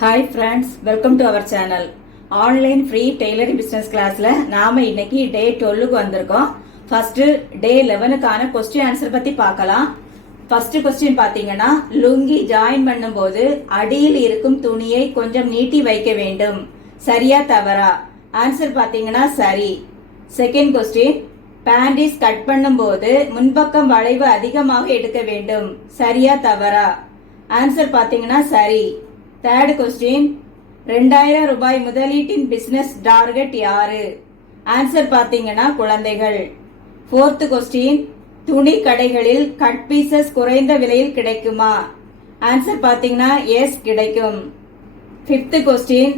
Hi friends, welcome to our channel. Online free tailoring business classல நாம இன்னைக்கு டே 12க்கு வந்திருக்கோம். First day 11க்கான question answer பத்தி பார்க்கலாம். ஃபர்ஸ்ட் क्वेश्चन பாத்தீங்கன்னா லுங்கி ஜாயின் பண்ணும்போது அடியில் இருக்கும் துணியை கொஞ்சம் நீட்டி வைக்க வேண்டும். சரியா தவறா? ஆன்சர் பாத்தீங்கன்னா சரி. செகண்ட் क्वेश्चन பேண்டிஸ் கட் பண்ணும்போது முன்பக்கம் வளைவு அதிகமாக எடுக்க வேண்டும். சரியா தவறா? ஆன்சர் பாத்தீங்கன்னா சரி. தேர்ட் क्वेश्चन 2000 ரூபாய் முதலீட்டின் பிசினஸ் டார்கெட் யாரு? ஆன்சர் பாத்தீங்கன்னா குழந்தைகள். ஃபோர்த் क्वेश्चन துணி கடைகளில் கட் பீசஸ் குறைந்த விலையில் கிடைக்குமா? ஆன்சர் பாத்தீங்கன்னா எஸ் கிடைக்கும். ஃபிஃப்த் क्वेश्चन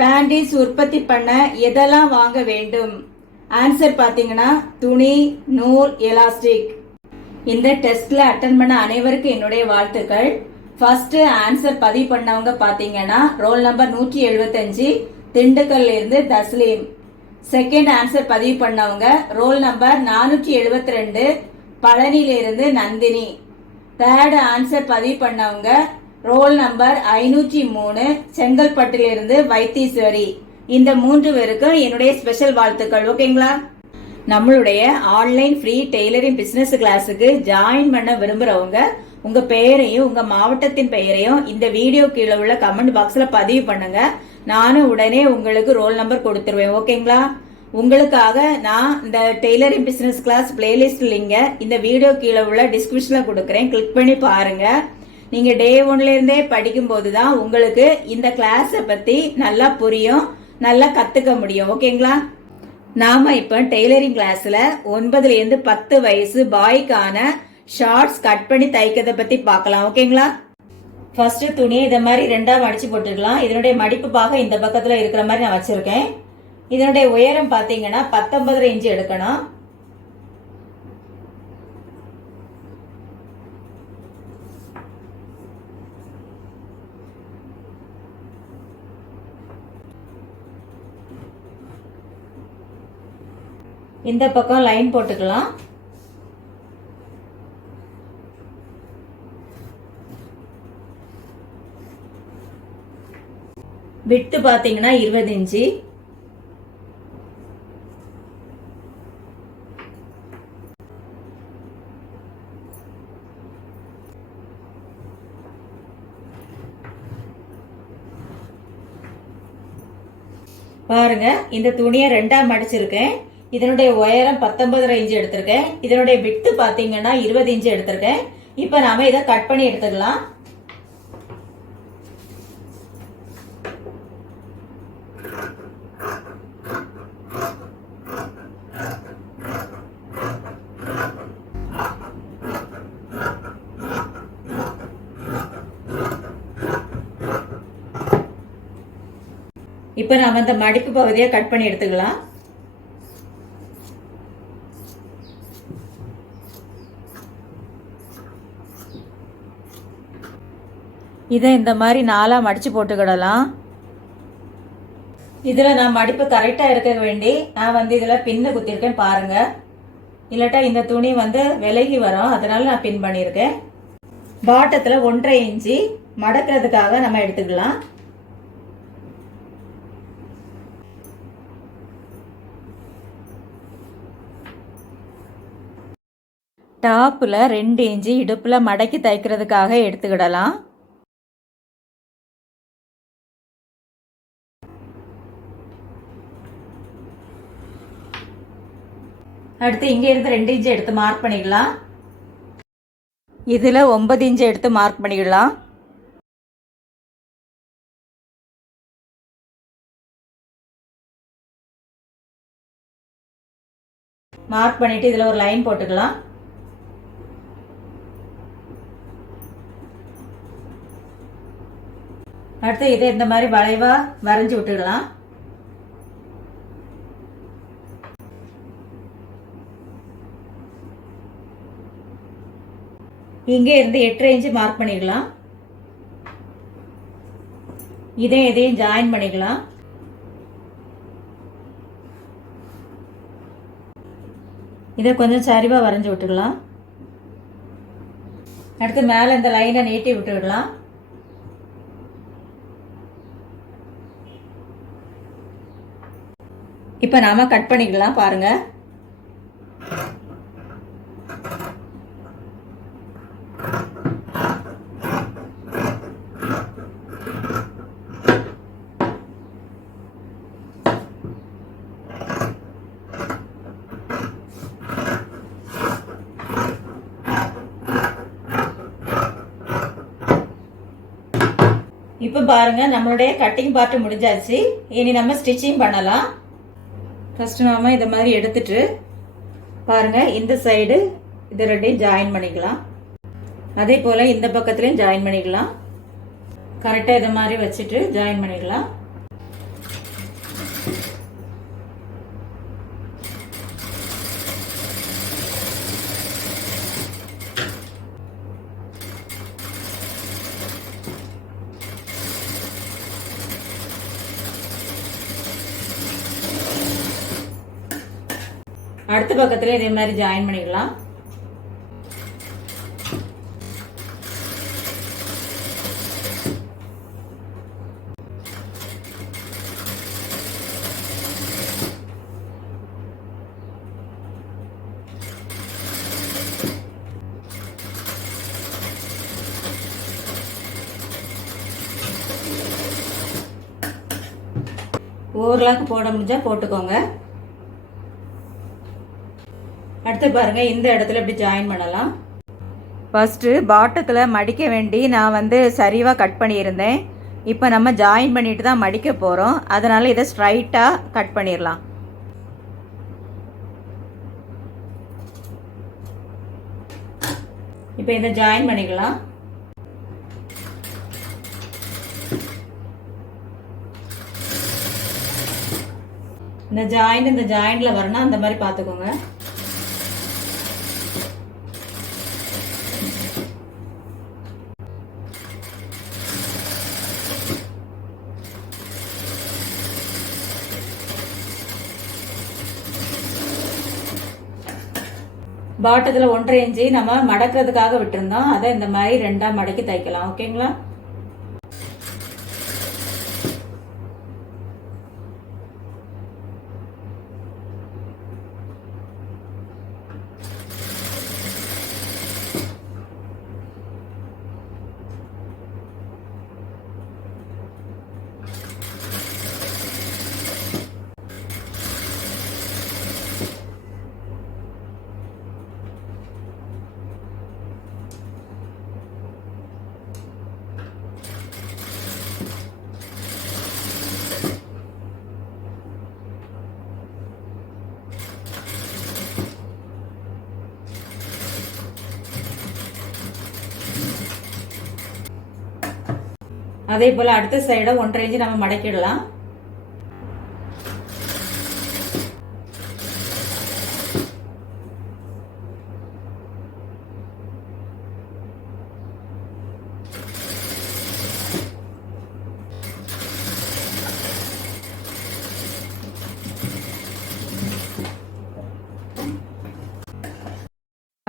பேண்டிஸ் உற்பத்தி பண்ண எதெல்லாம் வாங்க வேண்டும்? ஆன்சர் பாத்தீங்கன்னா துணி, நூல், எலாஸ்டிக். இந்த டெஸ்ட்ல அட்டென்ட் பண்ண அனைவருக்கும் என்னுடைய வாழ்த்துக்கள். ஃபர்ஸ்ட் ஆன்சர் பதிவு பண்ணவங்க பாத்தீங்கன்னா ரோல் நம்பர் 175 திண்டுக்கல்ல இருந்து தஸ்லீம். செகண்ட் ஆன்சர் பதிவு பண்ணவங்க ரோல் நம்பர் 472 பழனியில இருந்து நந்தினி. தேர்ட் ஆன்சர் பதிவு பண்ணவங்க ரோல் நம்பர் 503 செங்கல்பட்டில இருந்து வைத்தீஸ்வரி. இந்த 3 பேருக்கும் என்னுடைய ஸ்பெஷல் வாழ்த்துக்கள். ஓகேங்களா? நம்மளுடைய ஆன்லைன் ஃப்ரீ டெய்லரிங் பிசினஸ் கிளாஸுக்கு ஜாயின் பண்ண விரும்புறவங்க உங்க பெயரையும் உங்க மாவட்டத்தின் பெயரையும் இந்த வீடியோ கீழே உள்ள கமெண்ட் பாக்ஸ்ல பதிவு பண்ணுங்க. நானும் உடனே உங்களுக்கு ரோல் நம்பர் கொடுத்துருவேன். ஓகேங்களா? உங்களுக்காக நான் இந்த டெய்லரிங் பிசினஸ் கிளாஸ் பிளேலிஸ்ட் லிங்க இந்த வீடியோ கீழே உள்ள டிஸ்கிரிப்ஷன்ல கொடுக்குறேன். கிளிக் பண்ணி பாருங்க. நீங்க டே 1ல இருந்தே படிக்கும் போதுதான் உங்களுக்கு இந்த கிளாஸ பத்தி நல்லா புரியும், நல்லா கத்துக்க முடியும். ஓகேங்களா? நாம இப்ப டெய்லரிங் கிளாஸ்ல 9ல இருந்து 10 வயசு பாய்க்கான ஷார்ட்ஸ் கட் பண்ணி தைக்கிறத பத்தி பார்க்கலாம். ஓகேங்களா? ஃபர்ஸ்ட் துணியை இத மாதிரி ரெண்டா மடிச்சு போட்டுக்கலாம். இதனுடைய மடிப்பு பாகம் இந்த பக்கத்துல இருக்கிற மாதிரி நான் வச்சிருக்கேன். இதனுடைய உயரம் பாத்தீங்கன்னா 19 இன்ச் எடுக்கணும். இந்த பக்கம் லைன் போட்டுக்கலாம். விட்டு பாத்தீங்கன்னா 20 இன்ச்சு. பாருங்க, இந்த துணியை ரெண்டா மடிச்சிருக்கேன். இதனுடைய உயரம் 19 இன்ச்சு எடுத்திருக்கேன். இதனுடைய விட்டு பாத்தீங்கன்னா 20 இன்ச்சு எடுத்திருக்கேன். இப்ப நாம இதை கட் பண்ணி எடுத்துக்கலாம். இப்ப நாம இந்த மடிப்பு பகுதியை கட் பண்ணி எடுத்துக்கலாம். இதை இந்த மாதிரி 4ஆ மடிச்சு போட்டுக்கிடலாம். இதுல நான் மடிப்பு கரெக்டா இருக்க வேண்டி நான் இதுல பின்ன குத்திருக்கேன். பாருங்க, இல்லாட்டா இந்த துணி விலகி வரும், அதனால நான் பின் பண்ணிருக்கேன். பாட்டத்துல 1.5 இன்ச்சு மடக்கிறதுக்காக நம்ம எடுத்துக்கலாம். டாப்ல 2 இன்ச்சு இடுப்புல மடக்கி தைக்கிறதுக்காக எடுத்துக்கிடலாம். அடுத்து இங்க இருந்து 2 இன்ச்சு எடுத்து மார்க் பண்ணிக்கலாம். இதுல 9 இன்ச்சு எடுத்து மார்க் பண்ணிக்கலாம். மார்க் பண்ணிட்டு இதுல ஒரு லைன் போட்டுக்கலாம். அடுத்து இதை இந்த மாதிரி வளைவா வரைஞ்சு விட்டுக்கலாம். இங்க இருந்து 8.5 இன்ச்சு மார்க் பண்ணிக்கலாம். இதையும் ஜாயின் பண்ணிக்கலாம். இதை கொஞ்சம் சரிவா வரைஞ்சு விட்டுக்கலாம். அடுத்து மேல இந்த லைனை நீட்டி விட்டுடலாம். இப்போ நாம கட் பண்ணிக்கலாம் பாருங்க. இப்போ பாருங்க நம்மளுடைய கட்டிங் பார்ட் முடிஞ்சாச்சு. இனி நம்ம ஸ்டிச்சிங் பண்ணலாம். ஃபர்ஸ்ட் நாம இதை மாதிரி எடுத்துட்டு பாருங்க இந்த சைடு இது ரெண்டையும் ஜாயின் பண்ணிக்கலாம். அதே போல இந்த பக்கத்துலயும் ஜாயின் பண்ணிக்கலாம். கரெக்டா இதை மாதிரி வச்சுட்டு ஜாயின் பண்ணிக்கலாம். அடுத்த பக்கத்துல இதே மாதிரி ஜாயின் பண்ணிக்கலாம். ஓவர்லாக் போட முடிஞ்சா போட்டுக்கோங்க. அடுத்து பாருங்க இந்த இடத்துல இப்படி ஜாயின் பண்ணலாம். ஃபர்ஸ்ட் பாட்டத்தில் மடிக்க வேண்டி நான் சரிவாக கட் பண்ணியிருந்தேன். இப்போ நம்ம ஜாயின் பண்ணிட்டு தான் மடிக்க போகிறோம். அதனால இதை ஸ்ட்ரைட்டாக கட் பண்ணிடலாம். இப்போ இதை ஜாயின் பண்ணிக்கலாம். இந்த ஜாயிண்ட்ல வரணும் அந்த மாதிரி பார்த்துக்கோங்க. பாட்டத்தில் 1.5 இன்ச்சு நம்ம மடக்கிறதுக்காக விட்டுருந்தோம். அதை இந்த மாதிரி 2ஆ மடக்கி தைக்கலாம். ஓகேங்களா? அதே போல அடுத்த சைட 1.5 இன்ச்சு நம்ம மடக்கிடலாம்.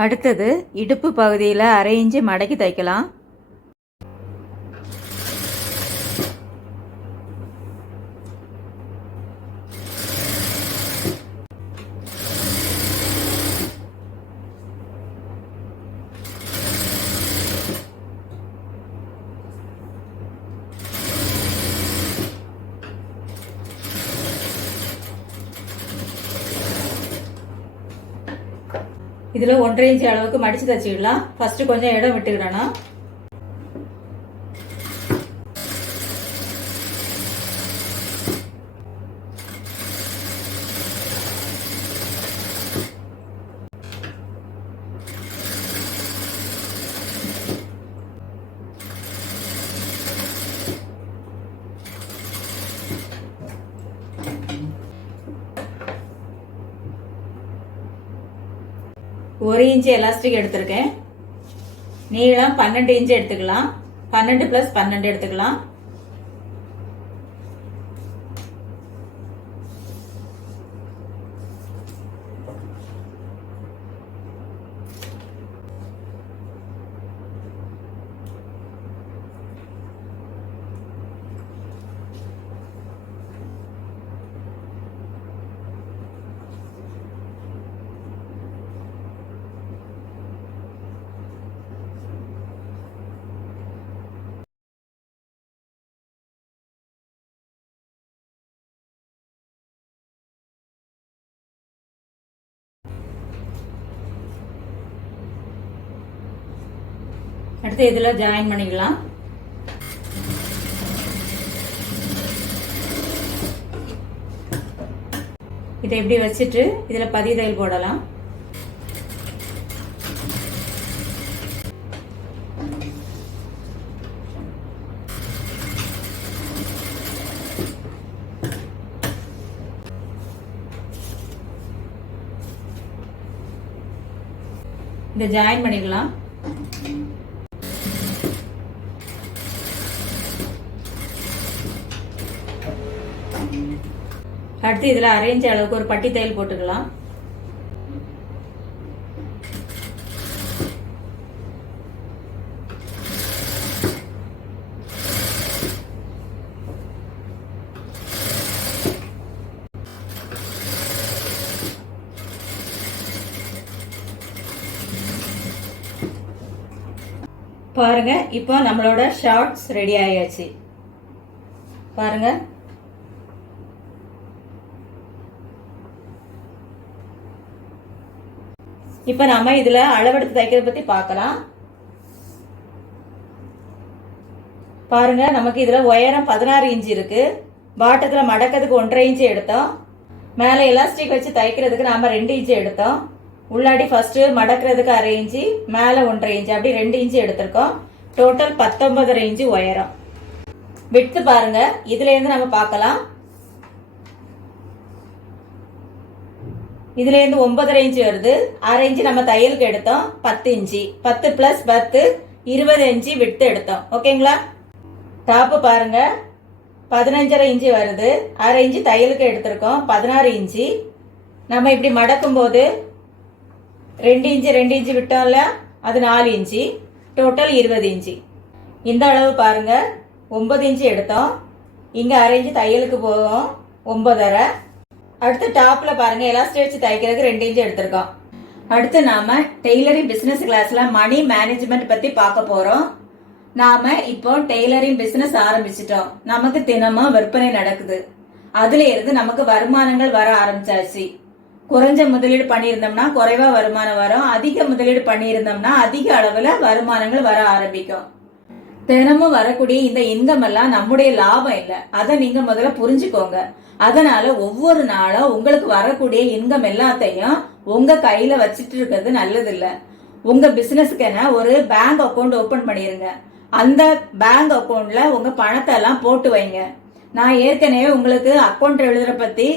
அடுத்தது இடுப்பு பகுதியில் 1/2 இன்ச்சு மடக்கி தைக்கலாம். இதுல 1.5 இன்ச்சு அளவுக்கு மடிச்சு தச்சிடலாம். ஃபர்ஸ்ட் கொஞ்சம் இடம் விட்டுக்கிறேன்னா ஒரு இன்ச்சு எலாஸ்டிக் எடுத்திருக்கேன். நீளம் 12 இன்ச்சு எடுத்துக்கலாம். 12 + 12 எடுத்துக்கலாம். அடுத்து இதுல ஜாயின் பண்ணிக்கலாம். இதை இப்படி வச்சுட்டு இதுல பதிதையல் போடலாம். இதை ஜாயின் பண்ணிக்கலாம். அடுத்து இதுல அரேஞ்ச் அளவுக்கு ஒரு பட்டி தையல் போட்டுக்கலாம். பாருங்க, இப்போ நம்மளோட ஷார்ட்ஸ் ரெடி ஆயாச்சு. பாருங்க, இப்ப நாம இதுல அளவெடுத்து தைக்கிறத பத்தி பார்க்கலாம். பாருங்க, நமக்கு இதுல உயரம் 16 இன்ச் இருக்கு. பாட்டத்துல மடக்கிறதுக்கு 1.5 இன்ச் எடுத்தோம். மேல எலாஸ்டிக் வச்சு தைக்கிறதுக்கு நாம 2 இன்ச் எடுத்தோம். உள்ளாடி ஃபர்ஸ்ட் மடக்கிறதுக்கு 1/2 இன்ச்சு, மேல 1.5 இன்ச், அப்படி 2 இன்ச்சு எடுத்திருக்கோம். டோட்டல் 19.5 இன்ச்சு உயரம். விட்டு பாருங்க, இதுல இருந்து நம்ம பார்க்கலாம். இதுல இருந்து 9.5 இன்ச்சு வருது. 1/2 இன்ச்சு நம்ம தையலுக்கு எடுத்தோம். 10 இன்ச்சு, 10 பிளஸ் 10 20 இன்ச்சு விட்டு எடுத்தோம். ஓகேங்களா? டாப் பாருங்க, 15.5 இன்ச்சு வருது. 1/2 இன்ச்சு தையலுக்கு எடுத்திருக்கோம். 16 இன்ச்சு. நம்ம இப்படி மடக்கும் போது 2 இன்ச்சு விட்டோம்ல, அது 4 இன்ச்சு. Total 20 inch. இந்த அளவு பாருங்க, 9 இன்ச்சு எடுத்தோம். இங்க 1/2 இன்ச்சு தையலுக்கு போகும், 9.5. அடுத்து டாப்ல பாருங்க, எலாஸ்டிக் வச்சு தைக்கிறதுக்கு 2 இன்ச்சு எடுத்திருக்கோம். அடுத்து நாம டெய்லரிங் பிசினஸ் கிளாஸ்ல மணி மேனேஜ்மெண்ட் பத்தி பார்க்க போறோம். நாம இப்போ டெய்லரிங் பிசினஸ் ஆரம்பிச்சிட்டோம். நமக்கு தினமும் விற்பனை நடக்குது. அதுல இருந்து நமக்கு வருமானங்கள் வர ஆரம்பிச்சாச்சு. குறைஞ்ச முதலீடு பண்ணியிருந்தோம்னா குறைவா வருமானம் வரும். அதிக முதலீடு பண்ணியிருந்தோம்னா அதிக அளவுல வருமானங்கள் வர ஆரம்பிக்கும். தினமும் வரக்கூடிய இந்த இன்கம் எல்லாம் நம்முடைய லாபம் இல்ல. அதை நீங்க முதல்ல புரிஞ்சுக்கோங்க. அதனால ஒவ்வொரு நாளும் உங்களுக்கு வரக்கூடிய இன்கம் எல்லாத்தையும் உங்க கையில வச்சிட்டு இருக்கிறது நல்லது இல்ல. உங்க பிசினஸ்க்கு ஒரு பேங்க் அக்கௌண்ட் ஓபன் பண்ணிருங்க. அந்த பேங்க் அக்கௌண்ட்ல உங்க பணத்தை எல்லாம் போட்டு வைங்க. நான் ஏற்கனவே உங்களுக்கு அக்கௌண்ட் எழுதுற பத்தி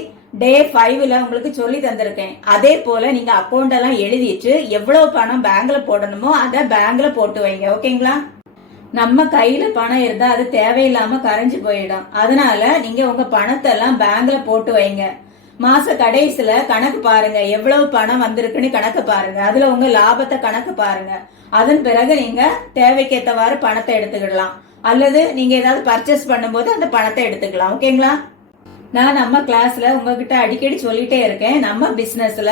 டே 5ல உங்களுக்கு சொல்லி தந்திருக்கேன். அதே போல நீங்க அக்கௌண்ட் எல்லாம் எழுதிட்டு எவ்வளவு பணம் பேங்க்ல போடணுமோ அதை பேங்க்ல போட்டு வைங்க. ஓகேங்களா? நம்ம கையில பணம் இருந்தா அது தேவையில்லாம கரைஞ்சு போயிடும். அதனால நீங்க உங்க பணத்தை எல்லாம் பேங்க்ல போட்டு வைங்க. மாச கடைசியில கணக்கு பாருங்க, எவ்வளவு பணம் வந்திருக்குன்னு கணக்கு பாருங்க. அதுல உங்க லாபத்தை கணக்கு பாருங்க. அதன் பிறகு நீங்க தேவைக்கேற்றவாறு பணத்தை எடுத்துக்கிடலாம். அல்லது நீங்க ஏதாவது பர்ச்சேஸ் பண்ணும்போது அந்த பணத்தை எடுத்துக்கலாம். ஓகேங்களா? நான் நம்ம கிளாஸ்ல உங்ககிட்ட அடிக்கடி சொல்லிட்டே இருக்கேன், நம்ம பிசினஸ்ல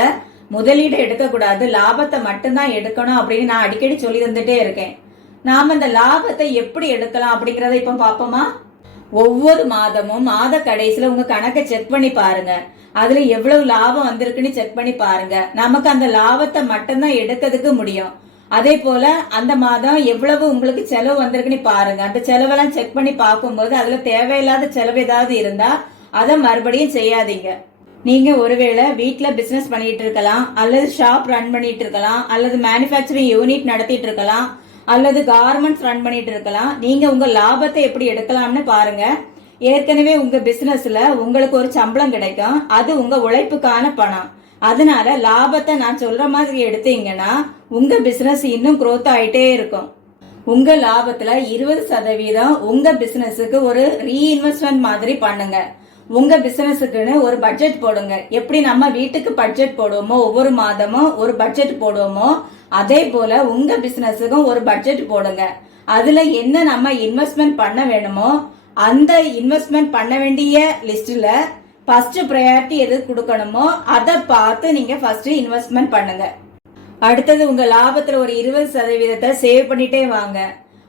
முதலீடு எடுக்க கூடாது, லாபத்தை மட்டும்தான் எடுக்கணும் அப்படின்னு நான் அடிக்கடி சொல்லி தந்துட்டே இருக்கேன். நாம இந்த லாபத்தை எப்படி எடுக்கலாம் அப்படிங்கறத இப்ப பாப்போமா? ஒவ்வொரு மாதமும் மாத கடைசியில உங்க கணக்கை செக் பண்ணி பாருங்க. அதுல எவ்வளவு லாபம் வந்திருக்குன்னு செக் பண்ணி பாருங்க. நமக்கு அந்த லாபத்தை மட்டும்தான் எடுக்கிறதுக்கு முடியும். அதே போல அந்த மாதம் எவ்வளவு உங்களுக்கு செலவு வந்திருக்குன்னு பாருங்க. அந்த செலவெல்லாம் செக் பண்ணி பார்க்கும்போது அதுல தேவையில்லாத செலவு ஏதாவது இருந்தா அதை மறுபடியும் செய்யாதீங்க. நீங்க ஒருவேளை வீட்டுல பிசினஸ் பண்ணிட்டு இருக்கலாம், அல்லது ஷாப் ரன் பண்ணிட்டு இருக்கலாம், அல்லது மேனுபேக்சரிங் யூனிட் நடத்திட்டு இருக்கலாம், அல்லது கார்மெண்ட்ஸ் ரன் பண்ணிட்டு இருக்கலாம். நீங்க உங்க லாபத்தை எப்படி எடுக்கலாம்னு பாருங்க. ஏற்கனவே உங்க பிசினஸ்ல உங்களுக்கு ஒரு சம்பளம் கிடைக்கும். அது உங்க உழைப்புக்கான பணம். அதனால லாபத்தை நான் சொல்ற மாதிரி எடுத்தீங்கன்னா உங்க பிசினஸ் இன்னும் growth ஆயிட்டே இருக்கும். உங்க லாபத்துல 20% உங்க பிசினஸுக்கு ஒரு ரீஇன்வெஸ்ட்மெண்ட் மாதிரி பண்ணுங்க. உங்க பிசினஸுக்குன்னு ஒரு பட்ஜெட் போடுங்க. எப்படி நம்ம வீட்டுக்கு பட்ஜெட் போடுவோமோ, ஒவ்வொரு மாதமும் ஒரு பட்ஜெட் போடுவோமோ, அதே போல உங்க பிசினஸுக்கும் ஒரு பட்ஜெட் போடுங்க. அதுல என்ன நம்ம இன்வெஸ்ட்மெண்ட் பண்ண வேணுமோ அந்த இன்வெஸ்ட்மெண்ட் பண்ண வேண்டிய லிஸ்ட்ல ஃபர்ஸ்ட் ப்ரையாரிட்டி எது கொடுக்கணுமோ அதை பார்த்து நீங்க ஃபர்ஸ்ட் இன்வெஸ்ட்மெண்ட் பண்ணுங்க. அடுத்தது உங்க லாபத்துல ஒரு 20% சேவ் பண்ணிட்டே வாங்க.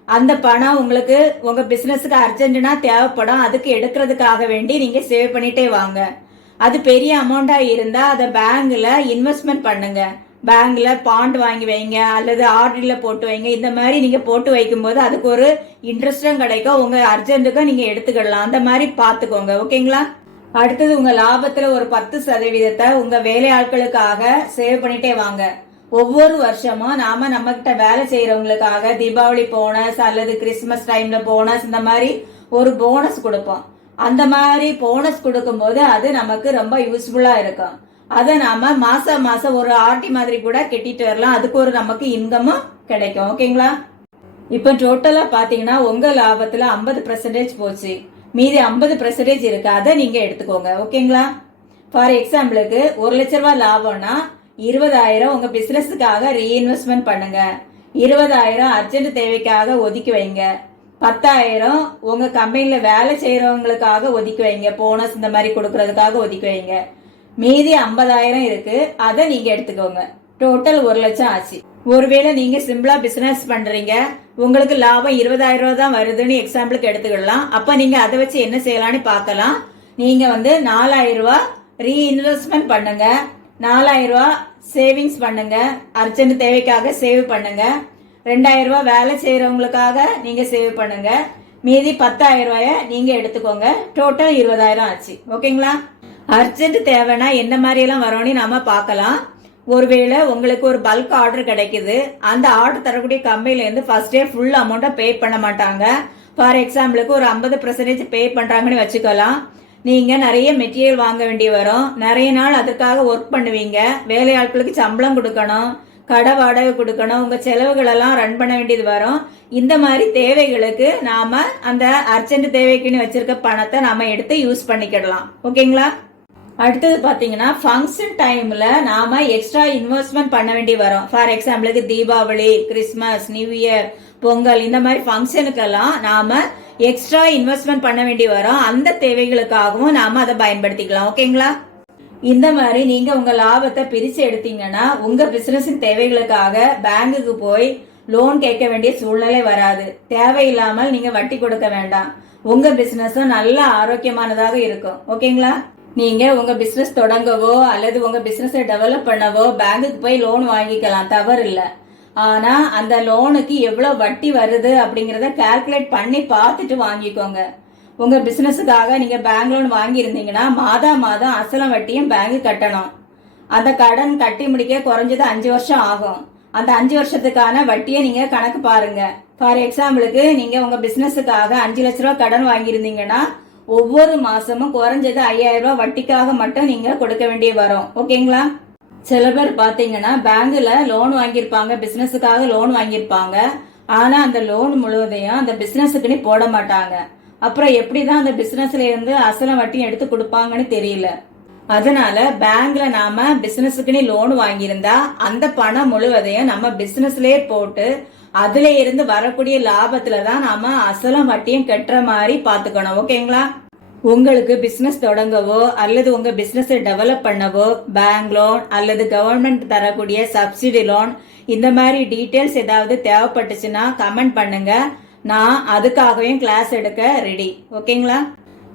அந்த பணம் உங்களுக்கு உங்க பிசினஸுக்கு அர்ஜென்ட்னா தேவைப்படும். அதுக்கு எடுக்கிறதுக்காக வேண்டி நீங்க சேவ் பண்ணிட்டே வாங்க. அது பெரிய அமௌண்டா இருந்தா அதை பேங்க்ல இன்வெஸ்ட்மெண்ட் பண்ணுங்க. பேங்க்ல பாண்ட் வாங்கி வைங்க அல்லது ஆர்டில போட்டு வைங்க. இந்த மாதிரி நீங்க போட்டு வைக்கும் போது அதுக்கு ஒரு இன்ட்ரெஸ்டும் கிடைக்கும், உங்க அர்ஜென்ட்டுக்கும் நீங்க எடுத்துக்கிடலாம். அந்த மாதிரி பாத்துக்கோங்க. ஓகேங்களா? அடுத்தது உங்க லாபத்துல ஒரு 10% உங்க வேலை ஆட்களுக்காக சேவ் பண்ணிட்டே வாங்க. ஒவ்வொரு வருஷமும் நாம நம்ம கிட்ட வேலை செய்யறவங்களுக்காக தீபாவளி போனஸ் அல்லது கிறிஸ்துமஸ் டைம்ல போனஸ் இந்த மாதிரி ஒரு போனஸ் கொடுப்போம். அந்த மாதிரி போனஸ் கொடுக்கும் போது அது நமக்கு ரொம்ப யூஸ்ஃபுல்லா இருக்கும். அதை நாம மாசம் மாசம் ஒரு ஆர்டி மாதிரி கூட கட்டிட்டு வரலாம். அதுக்கு ஒரு நமக்கு இன்கமும் கிடைக்கும். ஓகேங்களா? இப்ப டோட்டலா பாத்தீங்கன்னா உங்க லாபத்துல 50% போச்சு, மீதி 50% இருக்கு. அதை நீங்க எடுத்துக்கோங்க. ஓகேங்களா? ஃபார் எக்ஸாம்பிளுக்கு 1 லட்ச ரூபாய் லாபம்னா 20,000 உங்க பிசினஸுக்காக ரீஇன்வெஸ்ட்மெண்ட் பண்ணுங்க. 20,000 அர்ஜென்ட் தேவைக்காக ஒதுக்கி வைங்க. 10,000 உங்க கம்பெனில வேலை செய்யறவங்களுக்காக ஒதுக்கி வைங்க, போனஸ் இந்த மாதிரி கொடுக்கறதுக்காக ஒதுக்கி வைங்க. மீதி 50,000 இருக்கு, அதை நீங்க எடுத்துக்கோங்க. டோட்டல் 1 லட்சம் ஆச்சு. ஒருவேளை நீங்க சிம்பிளா பிசினஸ் பண்றீங்க, உங்களுக்கு லாபம் 20,000 ரூபாய் தான் வருதுன்னு எக்ஸாம்பிளுக்கு எடுத்துக்கலாம். அப்ப நீங்க அதை வச்சு என்ன செய்யலாம்னு பார்க்கலாம். நீங்க 4,000 ரூபாய் ரீஇன்வெஸ்ட்மெண்ட் பண்ணுங்க, 4,000 ரூபாய் சேவிங்ஸ் பண்ணுங்க, அர்ஜென்ட் தேவைக்காக சேவ் பண்ணுங்க, 2,000 ரூபாய் வேலை செய்யறவங்களுக்காக நீங்க சேவ் பண்ணுங்க, மீதி 10,000 ரூபாய நீங்க எடுத்துக்கோங்க. டோட்டல் 20,000 ஆச்சு. ஓகேங்களா? அர்ஜென்ட் தேவைன்னா என்ன மாதிரி எல்லாம் வரும்னு நாம பார்க்கலாம். ஒருவேளை உங்களுக்கு ஒரு பல்க் ஆர்டர் கிடைக்குது, அந்த ஆர்டர் தரக்கூடிய கம்பெனில இருந்து ஃபர்ஸ்டே ஃபுல் அமௌண்ட்டை பே பண்ண மாட்டாங்க. ஃபார் எக்ஸாம்பிளுக்கு ஒரு 50% பே பண்றாங்கன்னு வச்சுக்கலாம். நீங்க நிறைய மெட்டீரியல் வாங்க வேண்டி வரும், நிறைய நாள் அதுக்காக ஒர்க் பண்ணுவீங்க, வேலையாட்களுக்கு சம்பளம் கொடுக்கணும், கடை வாடகை கொடுக்கணும், உங்க செலவுகள் எல்லாம் ரன் பண்ண வேண்டியது வரும். இந்த மாதிரி தேவைகளுக்கு நாம அந்த அர்ஜென்ட் தேவைக்குன்னு வச்சிருக்க பணத்தை நாம எடுத்து யூஸ் பண்ணிக்கிடலாம். ஓகேங்களா? அடுத்தது பாத்தீங்கன்னா ஃபங்க்ஷன் டைம்ல நாம எக்ஸ்ட்ரா இன்வெஸ்ட்மெண்ட் பண்ண வேண்டி வரும். ஃபார் எக்ஸாம்பிளுக்கு Deepavali, Christmas, new year, Pongal இந்த மாதிரி ஃபங்க்ஷனுக்கெல்லாம் நாம எக்ஸ்ட்ரா இன்வெஸ்ட்மெண்ட் பண்ண வேண்டி வரும். அந்த தேவைகளுக்காகவும் நாம அதை பயன்படுத்திக்கலாம். ஓகேங்களா? இந்த மாதிரி நீங்க உங்க லாபத்தை பிரிச்சு எடுத்தீங்கன்னா உங்க பிசினஸின் தேவைகளுக்காக பேங்குக்கு போய் லோன் கேட்க வேண்டிய சூழ்நிலை வராது. தேவையில்லாமல் நீங்க வட்டி கொடுக்க வேண்டாம். உங்க பிசினஸும் நல்ல ஆரோக்கியமானதாக இருக்கும். ஓகேங்களா? நீங்க உங்க பிசினஸ் தொடங்கவோ அல்லது உங்க பிசினஸை டெவலப் பண்ணவோ பேங்குக்கு போய் லோன் வாங்கிக்கலாம், தவறு இல்ல. ஆனா அந்த லோனுக்கு எவ்வளவு வட்டி வருது அப்படிங்கறத கால்குலேட் பண்ணி பார்த்துட்டு வாங்கிக்கோங்க. உங்க பிசினஸுக்காக நீங்க பேங்க் லோன் வாங்கி இருந்தீங்கன்னா மாதம் அசலும் வட்டியும் பேங்க் கட்டணும். அந்த கடன் கட்டி முடிக்க குறைஞ்சது 5 வருஷம் ஆகும். அந்த 5 வருஷத்துக்கான வட்டியை நீங்க கணக்கு பாருங்க. ஃபார் எக்ஸாம்பிளுக்கு நீங்க உங்க பிசினஸுக்காக 5 லட்ச ரூபாய் கடன் வாங்கியிருந்தீங்கன்னா ஒவ்வொரு மாசமும் குறைஞ்சது 5,000 ரூபாய் வட்டிக்காக மட்டும் நீங்க கொடுக்க வேண்டிய வரும். ஓகேங்களா? சில பேர் பாத்தீங்கன்னா பேங்க்ல லோன் வாங்கியிருப்பாங்க, பிசினஸுக்காக லோன் வாங்கியிருப்பாங்க. ஆனா அந்த லோன் முழுவதையும் அந்த பிசினஸுக்குன்னு போட மாட்டாங்க. அப்புறம் எப்படிதான் அந்த பிசினஸ்ல இருந்து அசலும் வட்டியும் எடுத்து கொடுப்பாங்கன்னு தெரியல. அதனால பேங்க்ல நாம பிசினஸுக்குன்னு லோன் வாங்கியிருந்தா அந்த பணம் முழுவதையும் நம்ம பிசினஸ்லயே போட்டு அதுல இருந்து வரக்கூடிய லாபத்துலதான் நாம அசலும் வட்டியும் கட்டுற மாதிரி பாத்துக்கணும். ஓகேங்களா? உங்களுக்கு பிசினஸ் தொடங்கவோ அல்லது உங்க பிசினஸ் டெவலப் பண்ணவோ பேங்க் லோன் அல்லது கவர்மெண்ட் தரக்கூடிய சப்சிடி லோன் இந்த மாதிரி டீடைல்ஸ் ஏதாவது தேவைப்பட்டுச்சுன்னா கமெண்ட் பண்ணுங்க. நான் அதுக்காகவே கிளாஸ் எடுக்க ரெடி. ஓகேங்களா?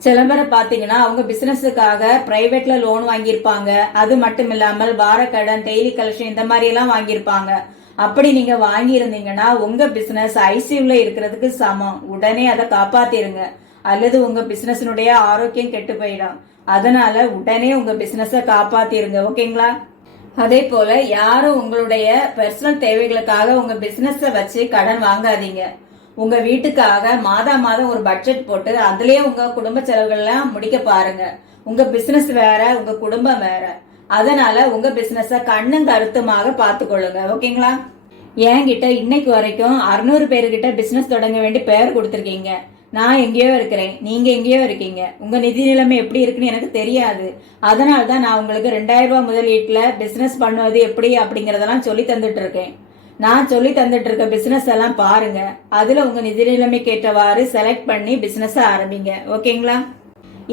சில பேரை பாத்தீங்கன்னா அவங்க பிசினஸுக்காக பிரைவேட்ல லோன் வாங்கியிருப்பாங்க. அது மட்டும் இல்லாமல் வாரக்கடன், டெய்லி கலெக்ஷன் இந்த மாதிரி எல்லாம் வாங்கியிருப்பாங்க. அப்படி நீங்க வாங்கி இருந்தீங்கன்னா உங்க பிசினஸ் ஐசியூல இருக்கிறதுக்கு சமம். உடனே அதை காப்பாத்திருங்க, அல்லது உங்க பிசினஸினுடைய ஆரோக்கியம் கெட்டு போயிடும். அதனால உடனே உங்க பிசினஸ காப்பாத்திருங்க. ஓகேங்களா? அதே போல யாரும் உங்களுடைய பர்சனல் தேவைகளுக்காக உங்க பிசினஸ வச்சு கடன் வாங்காதீங்க. உங்க வீட்டுக்காக மாதம் ஒரு பட்ஜெட் போட்டு அதுலயே உங்க குடும்ப செலவுகள்லாம் முடிக்க பாருங்க. உங்க பிசினஸ் வேற, உங்க குடும்பம் வேற. அதனால உங்க பிசினஸ கண்ணும் கருத்துமாக பாத்துக்கொள்ளுங்க. ஓகேங்களா? என்கிட்ட இன்னைக்கு வரைக்கும் 600 பேருகிட்ட பிசினஸ் தொடங்க வேண்டி பெயர் கொடுத்திருக்கீங்க. நான் எங்கேயோ இருக்கிறேன், நீங்க எங்கேயோ இருக்கீங்க. உங்க நிதி நிலைமை எப்படி இருக்குன்னு எனக்கு தெரியாது. அதனாலதான் நான் உங்களுக்கு 2,000 ரூபாய் முதலீட்டுல பிசினஸ் பண்ணுவது எப்படி அப்படிங்கறதெல்லாம் சொல்லி தந்துட்டு இருக்கேன். நான் சொல்லி தந்துட்டு இருக்க பிசினஸ் எல்லாம் பாருங்க. அதுல உங்க நிதி நிலைமைக்கு ஏற்றவாறு செலக்ட் பண்ணி பிசினஸ் ஆரம்பிங்க. ஓகேங்களா?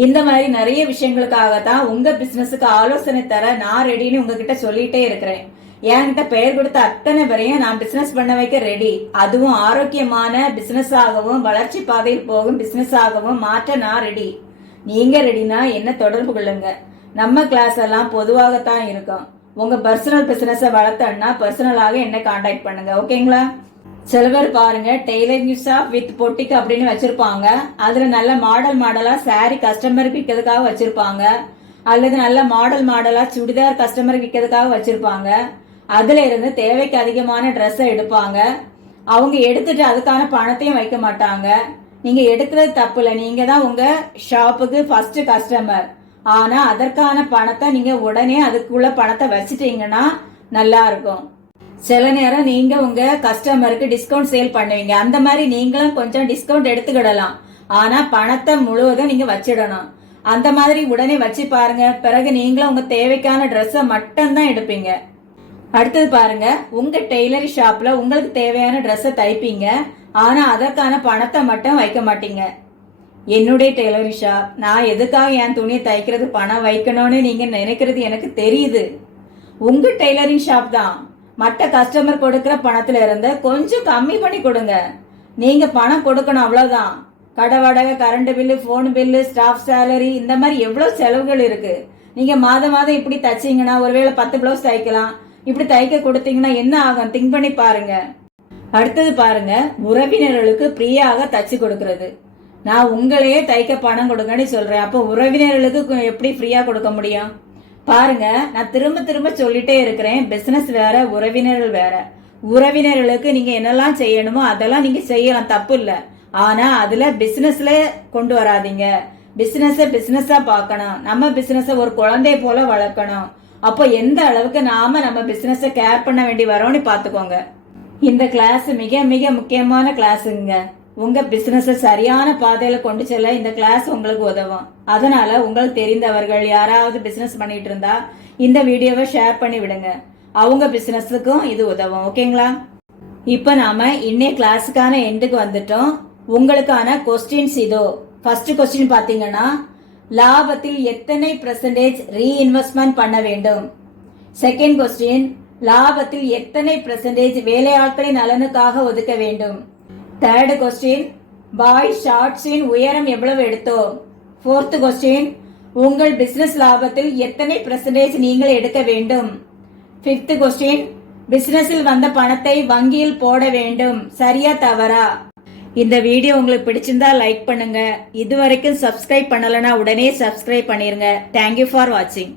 இந்த மாதிரி நிறைய விஷயங்களுக்காகத்தான் உங்க பிசினஸுக்கு ஆலோசனை தர நான் ரெடின்னு உங்ககிட்ட சொல்லிட்டே இருக்கிறேன். என்கிட்ட பெயர் கொடுத்த அத்தனை பேரையும் நான் பிசினஸ் பண்ண வைக்க ரெடி. அதுவும் ஆரோக்கியமான பிசினஸ் ஆகவும் வளர்ச்சி பாதையில் போகும் பிசினஸ் ஆகவும் மாற்ற நான் ரெடி. நீங்க ரெடினா என்ன தொடர்பு கொள்ளுங்க. நம்ம கிளாஸ் எல்லாம் பொதுவாகத்தான் இருக்கும். உங்க பர்சனல் பிசினஸ வளர்த்தோம்னா பர்சனலாக என்ன கான்டாக்ட் பண்ணுங்க. ஓகேங்களா? சில பேர் பாருங்க டெய்லரிங் ஷாப் வித் பொட்டிக் அப்படின்னு வச்சிருப்பாங்க. அதுல நல்ல மாடலா சாரி கஸ்டமருக்கு விற்கிறதுக்காக வச்சிருப்பாங்க, அல்லது நல்ல மாடலா சுடிதார் கஸ்டமருக்கு விற்கிறதுக்காக வச்சிருப்பாங்க. அதுல இருந்து தேவைக்கு அதிகமான ட்ரெஸ் எடுப்பாங்க. அவங்க எடுத்துட்டு அதுக்கான பணத்தையும் வைக்க மாட்டாங்க. நீங்க எடுக்கிறது தப்பு இல்ல, நீங்க தான் உங்க ஷாப்புக்கு ஃபர்ஸ்ட் கஸ்டமர். ஆனா அதற்கான பணத்தை நீங்க உடனே அதுக்குள்ள பணத்தை வச்சுட்டீங்கன்னா நல்லா இருக்கும். சில நேரம் நீங்க உங்க கஸ்டமருக்கு டிஸ்கவுண்ட் சேல் பண்ணுவீங்க. அந்த மாதிரி நீங்களும் கொஞ்சம் டிஸ்கவுண்ட் எடுத்துக்கிடலாம். ஆனா பணத்தை முழுவதும் நீங்க வச்சிடணும். அந்த மாதிரி உடனே வச்சு பாருங்க. பிறகு நீங்களும் உங்க தேவைக்கான ட்ரெஸ்ஸை மட்டும் தான் எடுப்பீங்க. அடுத்தது பாருங்க, உங்க டெய்லரிங் ஷாப்ல உங்களுக்கு தேவையான ட்ரெஸ்ஸை தைப்பீங்க. ஆனா அதற்கான பணத்தை மட்டும் வைக்க மாட்டீங்க. என்னுடைய டெய்லரிங் ஷாப், நான் எதுக்காக என் துணியை தைக்கிறது பணம் வைக்கணும்னு நீங்க நினைக்கிறது எனக்கு தெரியுது. உங்க டெய்லரிங் ஷாப் தான். மற்ற கஸ்டமர் கொடுக்கிற பணத்துல இருந்து கொஞ்சம் கம்மி பண்ணி கொடுங்க. நீங்க பணம் கொடுக்கணும், அவ்வளவுதான். கடை வாடகை, current bill, phone bill, staff salary, இந்த மாதிரி எவ்வளவு செலவுகள் இருக்கு. நீங்க மாதம் இப்படி தைச்சீங்கன்னா ஒருவேளை 10 பிளவுஸ் தைக்கலாம். இப்படி தைக்க கொடுத்தீங்கன்னா என்ன ஆகும் திங்க் பண்ணி பாருங்க. அடுத்தது பாருங்க, உறவினர்களுக்கு ஃப்ரீயாக தச்சு கொடுக்கறது. நான் உங்களையே தைக்க பணம் கொடுங்கன்னு சொல்றேன். அப்போ உறவினர்களுக்கு எப்படி ஃப்ரீயா கொடுக்க முடியும்? பாருங்க, நான் திரும்ப சொல்லிட்டே இருக்கிறேன், பிசினஸ் வேற, உறவினர்கள் வேற. உறவினர்களுக்கு நீங்க என்னெல்லாம் செய்யணுமோ அதெல்லாம் நீங்க செய்யலாம், தப்பு இல்ல. ஆனா அதுல பிசினஸ்ல கொண்டு வராதீங்க. பிசினஸா பார்க்கணும். நம்ம பிசினஸ ஒரு குழந்தை போல வளர்க்கணும். அப்போ எந்த அளவுக்கு நாம நம்ம பிசினஸ கேர் பண்ண வேண்டி வரோம்னு பாத்துக்கோங்க. இந்த கிளாஸ் மிக முக்கியமான கிளாஸுங்க. உங்க பிசினஸ சரியான பாதையில கொண்டு செல்ல இந்த கிளாஸ் உங்களுக்கு உதவும். அதனால உங்களுக்கு தெரிந்தவர்கள் யாராவது பிசினஸ் பண்ணிட்டு இருந்தா இந்த வீடியோவை ஷேர் பண்ணி விடுங்க. அவங்க பிசினஸுக்கும் இது உதவும். ஓகேங்களா? இப்ப நாம இன்னைய கிளாஸுக்கான எண்டுக்கு வந்துட்டோம். உங்களுக்கான கொஸ்டின்ஸ் இதோ. ஃபர்ஸ்ட் கொஸ்டின் பாத்தீங்கன்னா, லாபத்தில் எத்தனை % ரீஇன்வெஸ்ட்மெண்ட் பண்ண வேண்டும்? செகண்ட் கொஸ்டின், லாபத்தில் எத்தனை % வேலையாட்களின் நலனுக்காக ஒதுக்க வேண்டும்? தேர்ட் கொஸ்டின், பாய் ஷார்ட்ஸின் உயரம் எவ்வளவு எடுத்தோம்? ஃபோர்த் கொஸ்டின், உங்கள் பிசினஸ் லாபத்தில் எத்தனை % நீங்கள் எடுக்க வேண்டும்? ஃபிஃப்த் கொஸ்டின், பிசினஸில் வந்த பணத்தை வங்கியில் போட வேண்டும், சரியா தவறா? இந்த வீடியோ உங்களுக்கு பிடிச்சிருந்தா லைக் பண்ணுங்க. இதுவரைக்கும் சப்ஸ்கிரைப் பண்ணலனா உடனே சப்ஸ்கிரைப் பண்ணிருங்க. தேங்க்யூ ஃபார் வாட்சிங்.